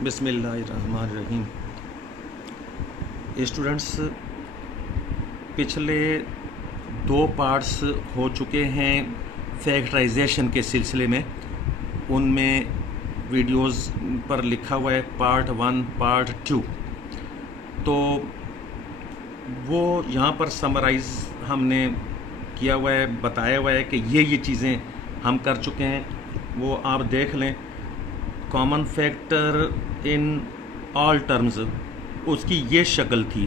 बिस्मिल्लाहिर्रहमानिर्रहीम। स्टूडेंट्स, पिछले 2 पार्ट्स हो चुके हैं फैक्टराइजेशन के सिलसिले में। उनमें वीडियोस पर लिखा हुआ है पार्ट 1 पार्ट 2, तो वो यहाँ पर समराइज़ हमने किया हुआ है, बताया हुआ है कि ये चीज़ें हम कर चुके हैं, वो आप देख लें। Common factor in all terms, उसकी ये शक्ल थी।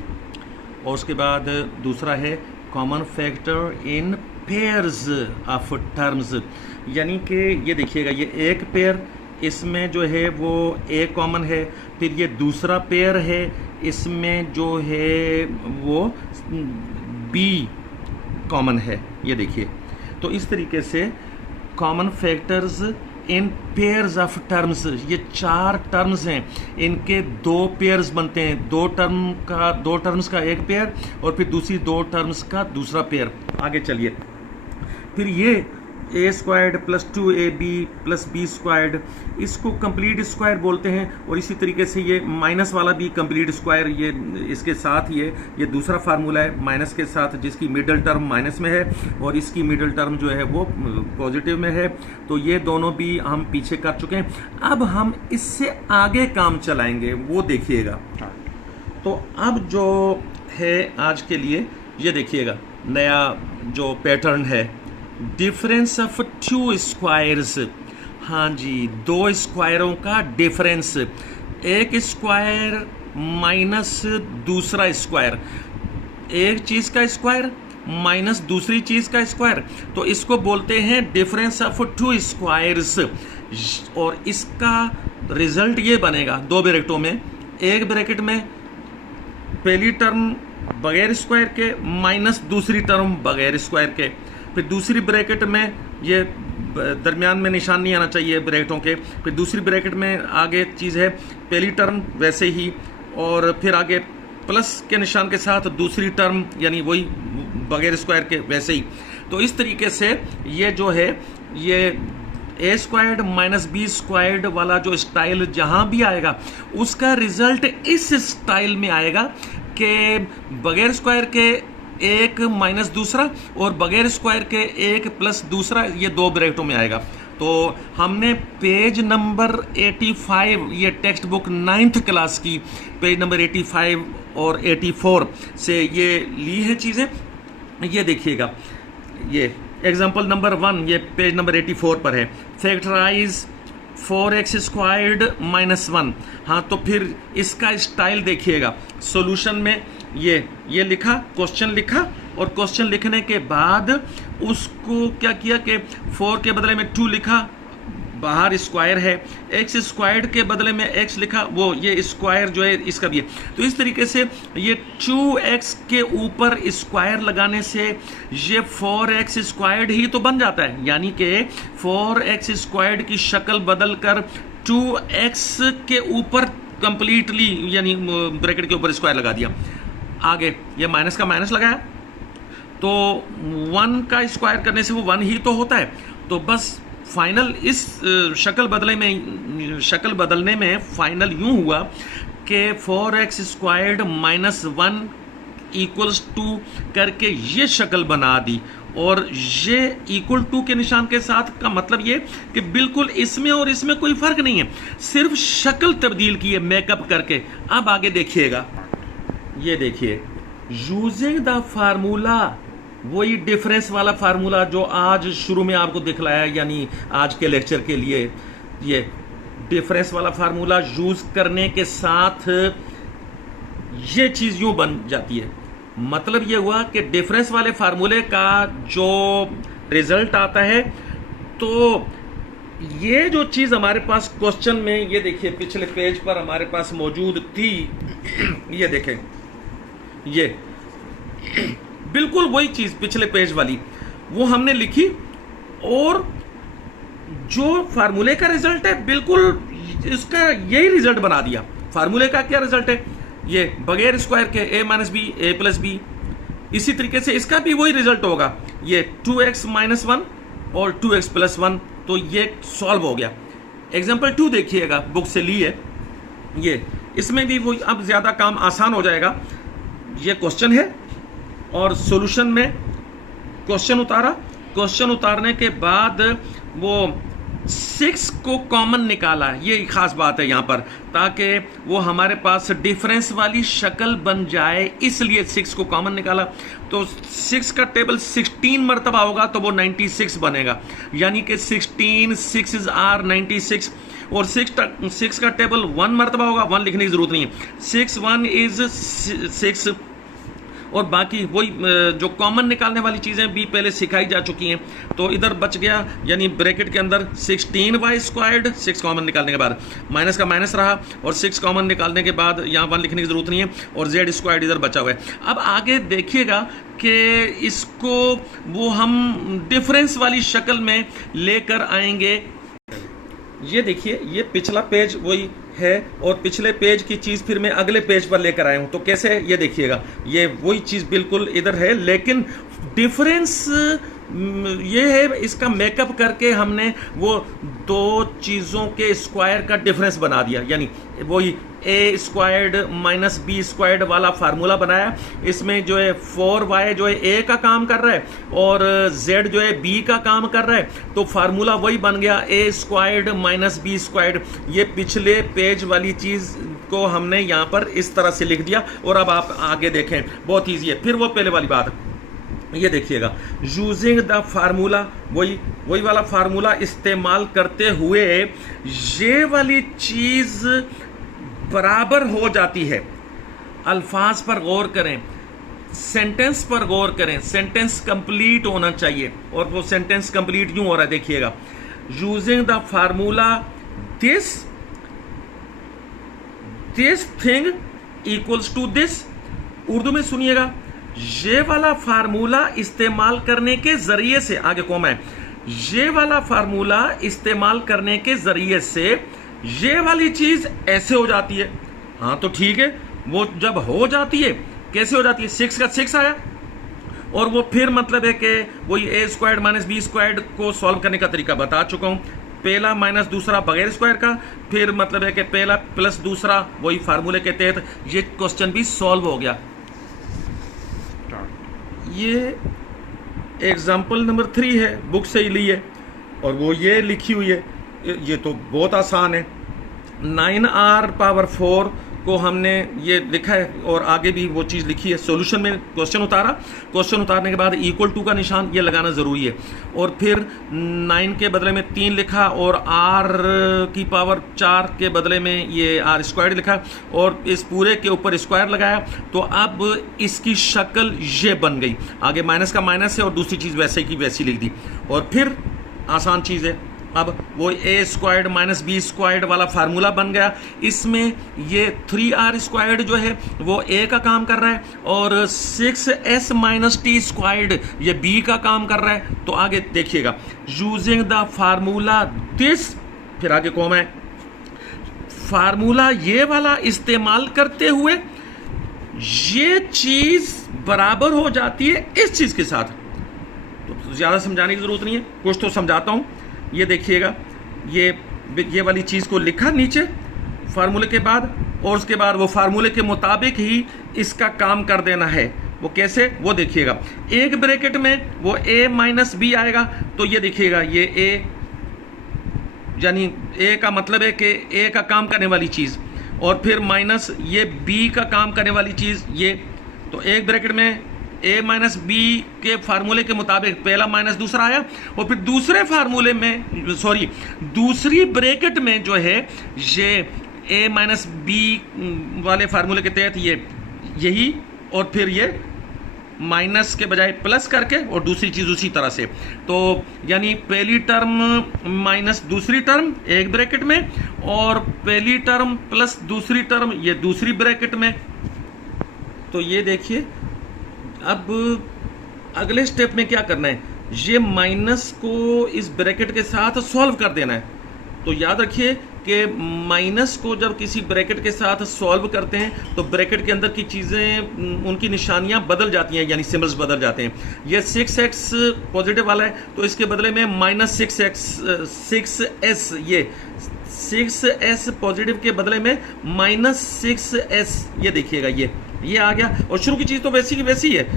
और उसके बाद दूसरा है common factor in pairs of terms, यानी कि ये देखिएगा, ये एक पेयर, इसमें जो है वो ए कॉमन है, फिर ये दूसरा पेयर है, इसमें जो है वो बी कॉमन है। ये देखिए, तो इस तरीके से common factors in pairs of terms, ये 4 टर्म्स हैं, इनके 2 पेयर्स बनते हैं। 2 टर्म्स का एक पेयर और फिर दूसरी 2 टर्म्स का दूसरा पेयर। आगे चलिए, फिर ये A squared plus 2ab plus B squared, इसको कंप्लीट स्क्वायर बोलते हैं। और इसी तरीके से ये माइनस वाला भी कंप्लीट स्क्वायर, ये इसके साथ ये दूसरा फार्मूला है माइनस के साथ, जिसकी मिडल टर्म माइनस में है और इसकी मिडल टर्म जो है वो पॉजिटिव में है। तो ये दोनों भी हम पीछे कर चुके हैं। अब हम इससे आगे काम चलाएंगे, वो देखिएगा। तो अब जो है आज के लिए ये देखिएगा, नया जो पैटर्न है, डिफरेंस ऑफ 2 स्क्वायर्स। हाँ जी, 2 स्क्वायरों का डिफरेंस, एक स्क्वायर माइनस दूसरा स्क्वायर, एक चीज का स्क्वायर माइनस दूसरी चीज का स्क्वायर, तो इसको बोलते हैं डिफरेंस ऑफ 2 स्क्वायर्स। और इसका रिजल्ट ये बनेगा 2 ब्रैकेटों में। एक ब्रैकेट में पहली टर्म बगैर स्क्वायर के माइनस दूसरी टर्म बगैर स्क्वायर के, फिर दूसरी ब्रैकेट में, ये दरमियान में निशान नहीं आना चाहिए ब्रैकेटों के, फिर दूसरी ब्रैकेट में आगे चीज़ है पहली टर्म वैसे ही, और फिर आगे प्लस के निशान के साथ दूसरी टर्म, यानी वही बगैर स्क्वायर के वैसे ही। तो इस तरीके से ये जो है, ये A squared minus B squared वाला जो स्टाइल जहां भी आएगा, उसका रिजल्ट इस स्टाइल में आएगा कि बगैर स्क्वायर के एक माइनस दूसरा और बगैर स्क्वायर के एक प्लस दूसरा, ये 2 ब्रैकेटों में आएगा। तो हमने पेज नंबर 85, ये टेक्स्ट बुक 9th क्लास की पेज नंबर 85 और 84 से ये ली है चीज़ें। ये देखिएगा, ये एग्जांपल नंबर 1, ये पेज नंबर 84 पर है। Factorise 4x squared minus 1। हाँ, तो फिर इसका स्टाइल देखिएगा। सॉल्यूशन में ये लिखा, क्वेश्चन लिखा, और क्वेश्चन लिखने के बाद उसको क्या किया कि 4 के बदले में 2 लिखा, बाहर स्क्वायर है, x स्क्वायर्ड के बदले में x लिखा, वो ये स्क्वायर जो है इसका भी है। तो इस तरीके से ये 2x के ऊपर स्क्वायर लगाने से ये 4x स्क्वायर्ड ही तो बन जाता है, यानी कि 4x स्क्वायर्ड की शक्ल बदल कर 2x के ऊपर कंप्लीटली, यानी ब्रैकेट के ऊपर स्क्वायर लगा दिया। आगे ये माइनस का माइनस लगाया, तो 1 का स्क्वायर करने से वो 1 ही तो होता है। तो बस फाइनल इस शक्ल बदलने में फाइनल यूं हुआ कि 4x स्क्वायर्ड माइनस 1 इक्वल्स 2 करके ये शक्ल बना दी। और ये इक्वल टू के निशान के साथ का मतलब ये कि बिल्कुल इसमें और इसमें कोई फर्क नहीं है, सिर्फ शक्ल तब्दील की है मेकअप करके। अब आगे देखिएगा, ये देखिए, यूजिंग द फार्मूला, वही डिफरेंस वाला फार्मूला जो आज शुरू में आपको दिखलाया, यानी आज के लेक्चर के लिए ये डिफरेंस वाला फार्मूला यूज करने के साथ ये चीज यूं बन जाती है। मतलब ये हुआ कि डिफरेंस वाले फार्मूले का जो रिजल्ट आता है, तो ये जो चीज हमारे पास क्वेश्चन में, ये देखिए पिछले पेज पर हमारे पास मौजूद थी, ये देखें, ये बिल्कुल वही चीज पिछले पेज वाली वो हमने लिखी, और जो फार्मूले का रिजल्ट है बिल्कुल इसका यही रिजल्ट बना दिया। फार्मूले का क्या रिजल्ट है, ये बगैर स्क्वायर के a minus B A plus B. इसी तरीके से इसका भी वही रिजल्ट होगा, ये 2x माइनस 1 और 2x प्लस 1, तो ये सॉल्व हो गया। एग्जाम्पल 2 देखिएगा, बुक से ली है। ये इसमें भी वो अब ज़्यादा काम आसान हो जाएगा। ये क्वेश्चन है और सॉल्यूशन में क्वेश्चन उतारा, क्वेश्चन उतारने के बाद वो 6 को कॉमन निकाला, ये खास बात है यहाँ पर, ताकि वो हमारे पास डिफरेंस वाली शक्ल बन जाए, इसलिए 6 को कॉमन निकाला। तो 6 का टेबल 16 मरतबा होगा तो वो 96 बनेगा, यानी कि 16 6 आर 96। और 6 का टेबल 1 मरतबा होगा, 1 लिखने की जरूरत नहीं है, 6 1 इज 6। और बाकी वही जो कॉमन निकालने वाली चीज़ें भी पहले सिखाई जा चुकी हैं। तो इधर बच गया, यानी ब्रैकेट के अंदर 16y², 6 कॉमन निकालने के बाद माइनस का माइनस रहा, और 6 कॉमन निकालने के बाद यहाँ 1 लिखने की ज़रूरत नहीं है, और z² इधर बचा हुआ है। अब आगे देखिएगा कि इसको वो हम डिफरेंस वाली शक्ल में लेकर आएंगे। ये देखिए, ये पिछला पेज वही है और पिछले पेज की चीज़ फिर मैं अगले पेज पर लेकर आया हूं। तो कैसे है ये देखिएगा, ये वही चीज़ बिल्कुल इधर है, लेकिन डिफरेंस ये है, इसका मेकअप करके हमने वो दो चीज़ों के स्क्वायर का डिफरेंस बना दिया, यानी वही a² माइनस b² वाला फार्मूला बनाया। इसमें जो है 4y जो है a का काम कर रहा है और z जो है b का काम कर रहा है, तो फार्मूला वही बन गया a² माइनस b²। ये पिछले पेज वाली चीज़ को हमने यहाँ पर इस तरह से लिख दिया। और अब आप आगे देखें, बहुत ईजी है। फिर वो पहले वाली बात, ये देखिएगा, यूजिंग द फार्मूला, वही वाला फार्मूला इस्तेमाल करते हुए ये वाली चीज़ बराबर हो जाती है। अल्फाज पर गौर करें, सेंटेंस पर गौर करें, सेंटेंस कंप्लीट होना चाहिए, और वो सेंटेंस कंप्लीट यूं हो रहा है, देखिएगा, using the formula this thing equals to this. Urdu में सुनिएगा, ये वाला फार्मूला इस्तेमाल करने के जरिए से, आगे कॉमा है, ये वाला फार्मूला इस्तेमाल करने के जरिए से ये वाली चीज ऐसे हो जाती है। हाँ तो ठीक है, वो जब हो जाती है कैसे हो जाती है, 6 का 6 आया, और वो फिर मतलब है कि वही a² माइनस b² को सॉल्व करने का तरीका बता चुका हूं। पहला माइनस दूसरा बगैर स्क्वायर का, फिर मतलब है कि पहला प्लस दूसरा, वही फार्मूले के तहत ये क्वेश्चन भी सॉल्व हो गया। ये एग्जाम्पल नंबर 3 है, बुक से ही ली है, और वो ये लिखी हुई है। ये तो बहुत आसान है, 9r⁴ को हमने ये लिखा है, और आगे भी वो चीज़ लिखी है। सॉल्यूशन में क्वेश्चन उतारा, क्वेश्चन उतारने के बाद =2 का निशान ये लगाना ज़रूरी है, और फिर 9 के बदले में 3 लिखा, और r⁴ के बदले में ये r² लिखा, और इस पूरे के ऊपर स्क्वायर लगाया। तो अब इसकी शक्ल ये बन गई, आगे माइनस का माइनस है और दूसरी चीज़ वैसे की वैसी लिख दी। और फिर आसान चीज़ है, अब वो a² माइनस b² वाला फार्मूला बन गया। इसमें ये 3r² जो है वो a का काम कर रहा है, और 6s माइनस t² ये b का काम कर रहा है। तो आगे देखिएगा, यूजिंग द फार्मूला दिस, फिर आगे कॉमा है, फार्मूला ये वाला इस्तेमाल करते हुए ये चीज बराबर हो जाती है इस चीज के साथ। तो ज्यादा समझाने की जरूरत नहीं है, कुछ तो समझाता हूं। ये देखिएगा, ये वाली चीज़ को लिखा नीचे फार्मूले के बाद, और उसके बाद वो फार्मूले के मुताबिक ही इसका काम कर देना है। वो कैसे, वो देखिएगा, एक ब्रैकेट में वो a माइनस b आएगा। तो ये देखिएगा, ये a, यानी a का मतलब है कि a का काम करने वाली चीज़, और फिर माइनस ये b का काम करने वाली चीज़ ये। तो एक ब्रैकेट में a माइनस b के फार्मूले के मुताबिक पहला माइनस दूसरा आया, और फिर दूसरे फार्मूले में, सॉरी दूसरी ब्रैकेट में जो है ये a माइनस b वाले फार्मूले के तहत ये यही, और फिर ये माइनस के बजाय प्लस करके, और दूसरी चीज़ उसी तरह से। तो यानी पहली टर्म माइनस दूसरी टर्म एक ब्रैकेट में, और पहली टर्म प्लस दूसरी टर्म ये दूसरी ब्रैकेट में। तो ये देखिए, अब अगले स्टेप में क्या करना है, ये माइनस को इस ब्रैकेट के साथ सॉल्व कर देना है। तो याद रखिए कि माइनस को जब किसी ब्रैकेट के साथ सॉल्व करते हैं तो ब्रैकेट के अंदर की चीज़ें, उनकी निशानियां बदल जाती हैं, यानी सिम्बल्स बदल जाते हैं। ये 6x पॉजिटिव वाला है, तो इसके बदले में -6s, ये 6s पॉजिटिव के बदले में -6s, ये देखिएगा ये आ गया। और शुरू की चीज़ तो वैसी की वैसी है,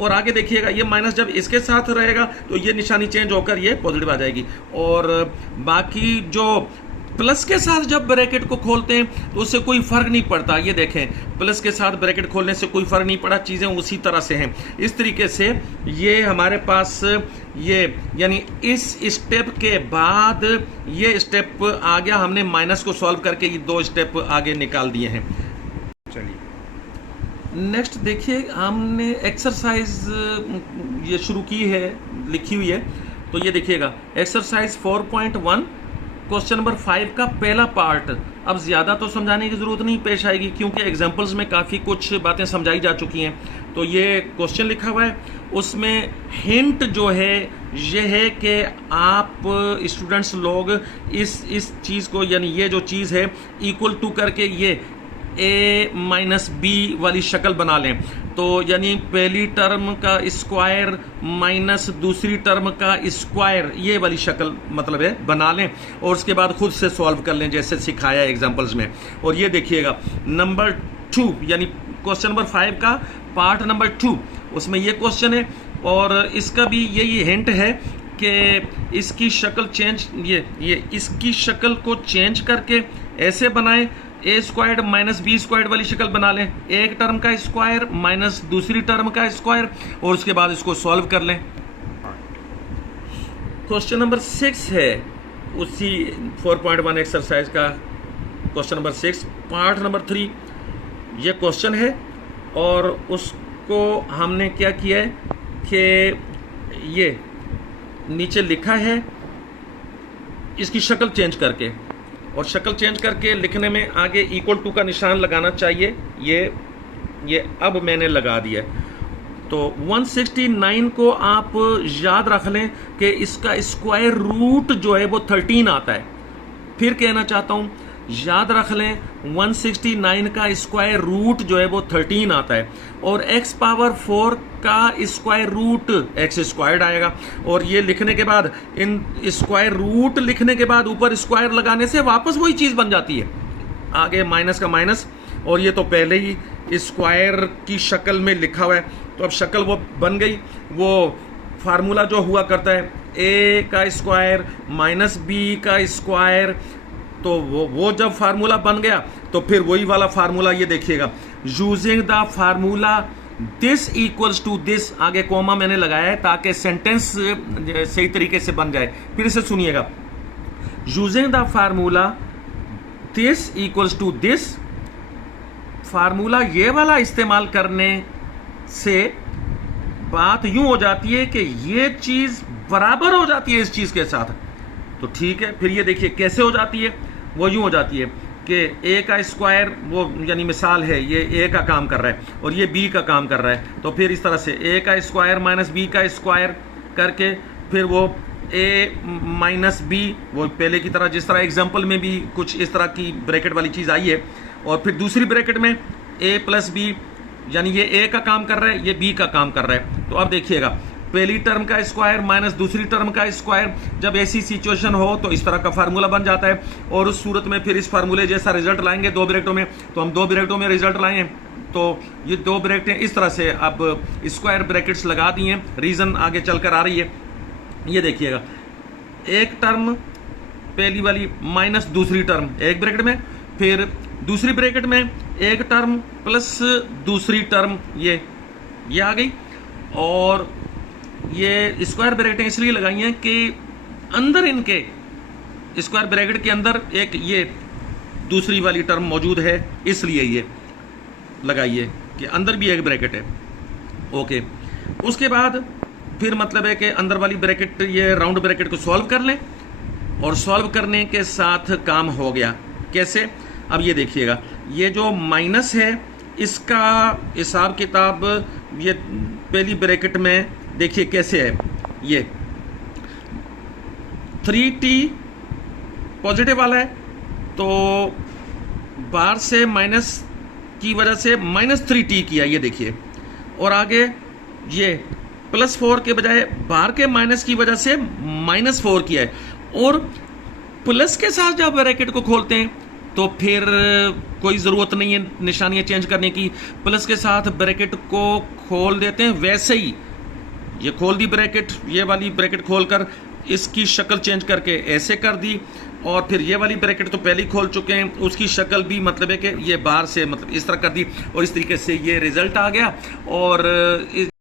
और आगे देखिएगा ये माइनस जब इसके साथ रहेगा तो ये निशानी चेंज होकर ये पॉजिटिव आ जाएगी। और बाकी जो प्लस के साथ जब ब्रैकेट को खोलते हैं तो उससे कोई फर्क नहीं पड़ता। ये देखें, प्लस के साथ ब्रैकेट खोलने से कोई फर्क नहीं पड़ा, चीज़ें उसी तरह से हैं। इस तरीके से ये हमारे पास ये यानी इस स्टेप के बाद ये स्टेप आ गया, हमने माइनस को सॉल्व करके ये 2 स्टेप आगे निकाल दिए हैं। चलिए नेक्स्ट देखिए, हमने एक्सरसाइज ये शुरू की है, लिखी हुई है, तो ये देखिएगा एक्सरसाइज 4.1 क्वेश्चन नंबर 5 का पहला पार्ट। अब ज़्यादा तो समझाने की ज़रूरत नहीं पेश आएगी क्योंकि एग्जाम्पल्स में काफ़ी कुछ बातें समझाई जा चुकी हैं। तो ये क्वेश्चन लिखा हुआ है, उसमें हिंट जो है ये है कि आप स्टूडेंट्स लोग इस चीज़ को, यानी ये जो चीज़ है इक्वल टू करके ये a माइनस बी वाली शक्ल बना लें। तो यानी पहली टर्म का स्क्वायर माइनस दूसरी टर्म का स्क्वायर, ये वाली शक्ल मतलब है बना लें, और उसके बाद खुद से सॉल्व कर लें जैसे सिखाया एग्जांपल्स में। और ये देखिएगा नंबर 2 यानी क्वेश्चन नंबर 5 का पार्ट नंबर 2, उसमें ये क्वेश्चन है और इसका भी यही हिंट है कि इसकी शक्ल चेंज, ये इसकी शक्ल को चेंज करके ऐसे बनाएं, ए स्क्वायर्ड माइनस बी स्क्वायर्ड वाली शक्ल बना लें, एक टर्म का स्क्वायर माइनस दूसरी टर्म का स्क्वायर, और उसके बाद इसको सॉल्व कर लें। क्वेश्चन नंबर 6 है उसी 4.1 एक्सरसाइज का क्वेश्चन नंबर 6 पार्ट नंबर 3 ये क्वेश्चन है। और उसको हमने क्या किया है कि ये नीचे लिखा है इसकी शक्ल चेंज करके, और शक्ल चेंज करके लिखने में आगे इक्वल टू का निशान लगाना चाहिए। ये अब मैंने लगा दिया। तो 169 को आप याद रख लें कि इसका स्क्वायर रूट जो है वो 13 आता है। फिर कहना चाहता हूँ, याद रख लें 169 का स्क्वायर रूट जो है वो 13 आता है, और x पावर 4 का स्क्वायर रूट x स्क्वायर्ड आएगा। और ये लिखने के बाद, इन स्क्वायर रूट लिखने के बाद ऊपर स्क्वायर लगाने से वापस वही चीज़ बन जाती है, आगे माइनस का माइनस। और ये तो पहले ही स्क्वायर की शक्ल में लिखा हुआ है, तो अब शक्ल वो बन गई। वो फार्मूला जो हुआ करता है a का स्क्वायर माइनस b का स्क्वायर, तो वो जब फार्मूला बन गया तो फिर वही वाला फार्मूला ये देखिएगा, using the formula this equals to this, आगे कॉमा मैंने लगाया है ताकि सेंटेंस सही तरीके से बन जाए। फिर से सुनिएगा, using the formula this equals to this, formula ये वाला इस्तेमाल करने से बात यूं हो जाती है कि ये चीज बराबर हो जाती है इस चीज के साथ। तो ठीक है, फिर ये देखिए कैसे हो जाती है, वो यूं हो जाती है कि a का स्क्वायर, वो यानी मिसाल है ये a का काम कर रहा है और ये b का काम कर रहा है, तो फिर इस तरह से a का स्क्वायर माइनस b का स्क्वायर करके फिर वो a माइनस b, वो पहले की तरह जिस तरह एग्जांपल में भी कुछ इस तरह की ब्रैकेट वाली चीज़ आई है, और फिर दूसरी ब्रैकेट में a प्लस b, यानी ये a का काम कर रहा है, ये b का काम कर रहा है। तो अब देखिएगा, पहली टर्म का स्क्वायर माइनस दूसरी टर्म का स्क्वायर, जब ऐसी सिचुएशन हो तो इस तरह का फार्मूला बन जाता है, और उस सूरत में फिर इस फार्मूले जैसा रिजल्ट लाएंगे 2 ब्रैकेटों में, तो हम 2 ब्रैकेटों में रिजल्ट लाएंगे। तो ये 2 ब्रैकेटें इस तरह से अब स्क्वायर ब्रैकेट्स लगा दी हैं, रीज़न आगे चल कर आ रही है। ये देखिएगा, एक टर्म पहली वाली माइनस दूसरी टर्म एक ब्रैकेट में, फिर दूसरी ब्रैकेट में एक टर्म प्लस दूसरी टर्म, ये आ गई। और ये स्क्वायर ब्रैकेटें इसलिए लगाई हैं कि अंदर इनके स्क्वायर ब्रैकेट के अंदर एक ये दूसरी वाली टर्म मौजूद है, इसलिए ये लगाई है कि अंदर भी एक ब्रैकेट है। ओके, उसके बाद फिर मतलब है कि अंदर वाली ब्रैकेट, ये राउंड ब्रैकेट को सॉल्व कर लें, और सॉल्व करने के साथ काम हो गया। कैसे? अब ये देखिएगा, ये जो माइनस है इसका हिसाब किताब ये पहली ब्रैकेट में देखिए कैसे है। ये 3t पॉजिटिव वाला है, तो बाहर से माइनस की वजह से -3t किया, ये देखिए। और आगे ये +4 के बजाय बाहर के माइनस की वजह से -4 किया है। और प्लस के साथ जब ब्रैकेट को खोलते हैं तो फिर कोई ज़रूरत नहीं है निशानियाँ चेंज करने की। प्लस के साथ ब्रैकेट को खोल देते हैं, वैसे ही ये खोल दी ब्रैकेट, ये वाली ब्रैकेट खोलकर इसकी शक्ल चेंज करके ऐसे कर दी, और फिर ये वाली ब्रैकेट तो पहले ही खोल चुके हैं, उसकी शक्ल भी मतलब है कि ये बाहर से मतलब इस तरह कर दी, और इस तरीके से ये रिजल्ट आ गया। और